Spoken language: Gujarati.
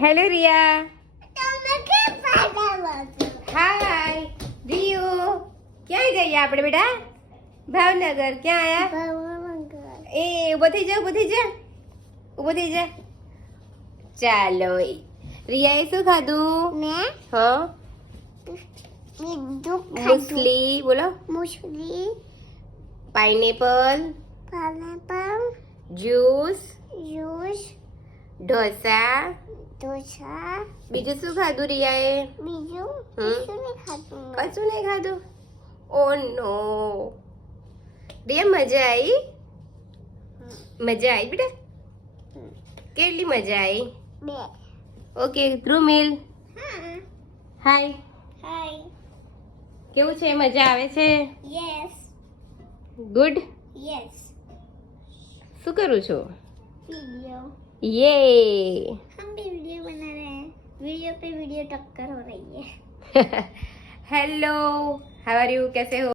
હેલો રિયા. હાય રિયુ. ક્યાં જઈએ આપણે બેટા? ભાવનગર. ક્યાં આયા? એ ઊભો થઈ જા, ઊભો થઈ જા, ઊભો થઈ જા. ચાલો. રિયાએ શું ખાધું? હા, મુસલી. બોલો. Muesli, pineapple, pineapple, juice, juice, dosa. Dosa. બીજું શું ખાધું રિયાએ? બીજું હમ. કશું નહીં ખાધું. કશું નહીં ખાધું? ઓ નો. રિયા મજા આવી? મજા આવી બેટા? કેટલી મજા આવી? 2. ઓકે ધ્રુમિલ. હા. હાય. હાય. કેવું છે? મજા આવે છે? યસ. ગુડ. યસ. શું કરું છું? वीडियो. ये हम भी वीडियो बना रहे हैं. वीडियो पे वीडियो टक्कर हो रही है. Hello, how are you? कैसे हो?